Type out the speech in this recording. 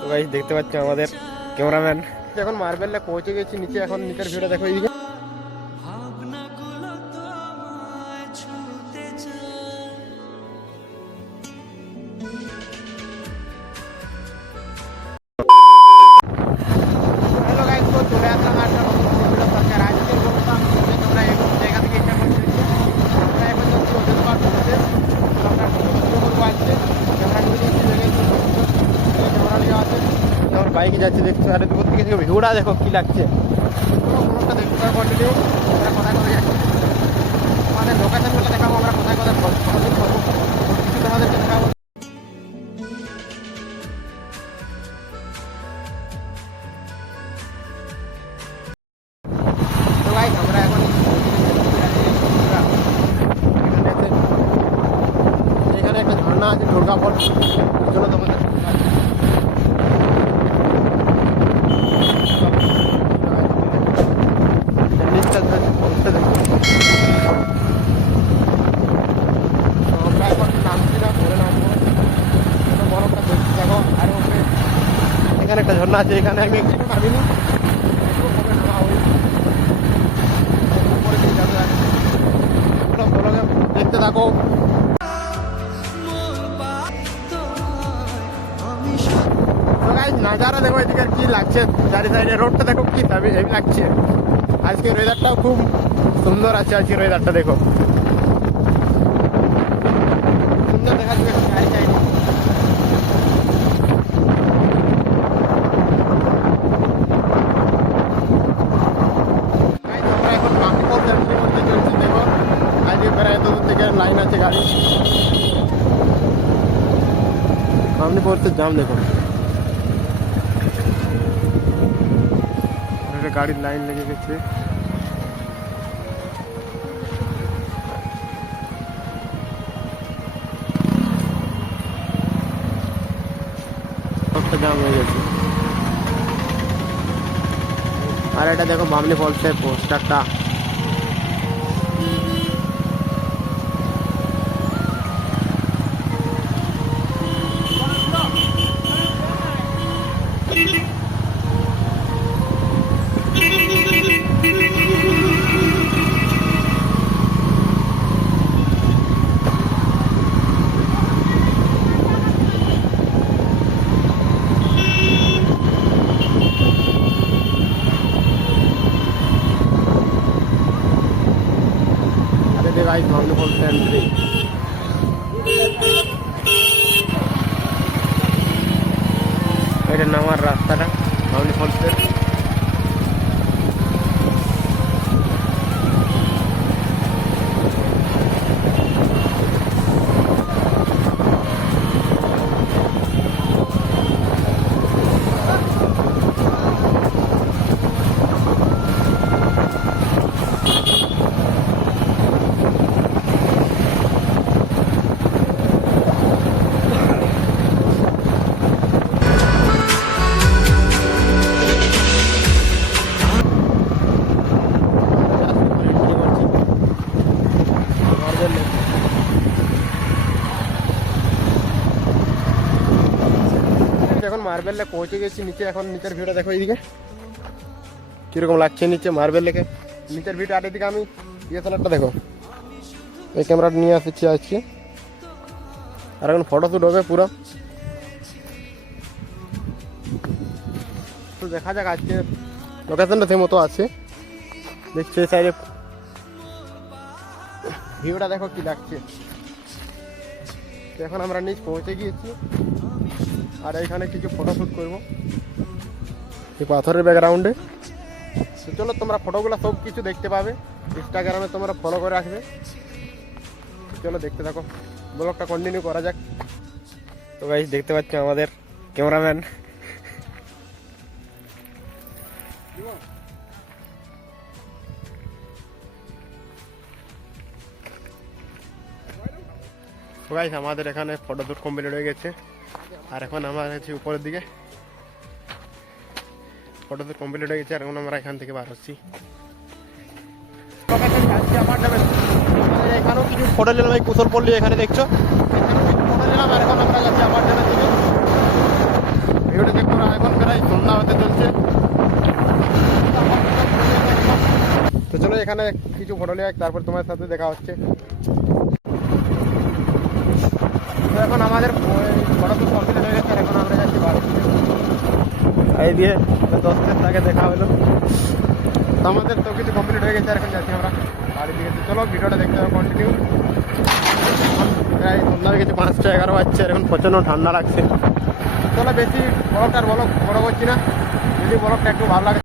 তো গাইস দেখতে পাচ্ছ আমাদের ক্যামেরাম্যান এখন মার্বেলে পৌঁছে গেছি নিচে। এখন নিচের ভিউটা দেখো এইদিকে। হ্যালো গাইস, তো চলে আসলাম একটা নতুন ভিডিও সাথে। আর আজকে বলতাম যে তোমরা এই জায়গা থেকে ইচ্ছা করতে আমরা এখন যাচ্ছি ওদের পার্ক করতে। আমরা ভিডিও করবো আজকে। ক্যামেরা নিয়ে নিয়েছি, ক্যামেরা নিয়ে আছে। আমার বাইকে যাচ্ছে দেখছো, আর দূর থেকে ভিউটা দেখো কি লাগছে। পুরো ব্লগটা দেখতে পারো কন্টিনিউ। আমরা কোথায় কোথায় যাচ্ছি, আমাদের লোকেশনগুলো দেখাবো, আমরা কোথায় কোথায় ফটোশুট করবো, কিছু তোমাদেরকে দেখাবো। তো গাইস আমরা এখন এখানে একটা ঝর্ণা আছে দুর্গাপুর, চলো তোমাদের আমরা এখন নামছি না, ঘুরে নামবো। বরফটা দেখতে থাকো। আর এখানে একটা ঝর্ণা আছে, এখানে আমি একটু নামিনি, দেখতে থাকো। নাজারা দেখো এদিকে কি লাগছে, চারি সাইডে রোডটা দেখো কি হেভি লাগছে। আজকের ওয়েদারটাও খুব সুন্দর আছে। আজকের ওয়েদারটা দেখো সুন্দর দেখা যাচ্ছে চারি সাইডে। আমরা এখন বামনিপথ এন্ট্রি করতে চলছি। দেখো আজকে প্রায় এত দূর থেকে লাইন আছে গাড়ি। বামনিপথের জাম দেখো, গাড়ির লাইন লেগে গেছে। জাম হয়ে গেছে। আর এটা দেখো বামনি ফলসের পোস্টারটা। गाइस बामनी फॉल्स से एंट्री। এটা নামার রাস্তাটা বামনি ফলসের। এখন মার্বেলে পৌঁছে গেছি নিচে। এখন নিচের ভিউটা দেখো এইদিকে কিরকম লাগছে নিচে মার্বেল লেখে নিচের ভিউটা। আর এদিকে আমি ডিএসএলআরটা দেখো, এই ক্যামেরাটা নিয়ে আসছি আজকে। আর এখন ফটোশ্যুট হবে পুরো। তো দেখা যাক আজকে লোকেশনটা সেই মতো আছে। দেখছি এই সাইডে ভিউটা দেখো কি লাগছে। এখন আমরা নিচ পৌঁছে গিয়েছি, আর এইখানে কিছু ফটোশ্যুট করবো এই পাথরের ব্যাকগ্রাউন্ডে। তো চলো তোমরা ফটোগুলো সব কিছু দেখতে পাবে, ইনস্টাগ্রামে তোমরা ফলো করে রাখবে। চলো দেখতে থাকো, ব্লগটা কন্টিনিউ করা যাক। তো গাইস দেখতে পাচ্ছ আমাদের ক্যামেরাম্যান। তো গাইস আমাদের এখানে ফটোশ্যুট কমপ্লিট হয়ে গেছে। আর এখন আমরা আছি উপরের দিকে, ফটোশ্যুট কমপ্লিট হয়ে গেছে। আর এখন আমরা এখান থেকে বার হচ্ছি। এখানেও কিছু ফটো নিলাম, এই কুশলপল্লী এখানে দেখছো, ফটো নিলাম। আর এখন আমরা যাচ্ছি আমার দিকে। ভিডিওটা চেক করো। এখন প্রায় সন্ধ্যা হতে চলছে। তো চলো এখানে কিছু ফটো নিয়ে তারপর তোমার সাথে দেখা হচ্ছে। তো এখন আমাদের ফটো তো কমপ্লিট হয়ে গেছে, আর এখন আমরা যাচ্ছি বাড়ি। এই দিয়ে দোস্তের সাথে দেখা হলো। তো আমাদের তো কিছু কমপ্লিট হয়ে গেছে, আর এখন যাচ্ছি আমরা বাড়ির দিকে। তো চলো ভিডিওটা দেখতে হবে কন্টিনিউ। প্রায় সন্ধ্যা হয়ে গেছে, 5টা 11 বাজছে, আর এখন প্রচণ্ড ঠান্ডা লাগছে। চলো বেশি ব্লগটা আর বড় করছি না। যদি ব্লগটা একটু ভালো লাগে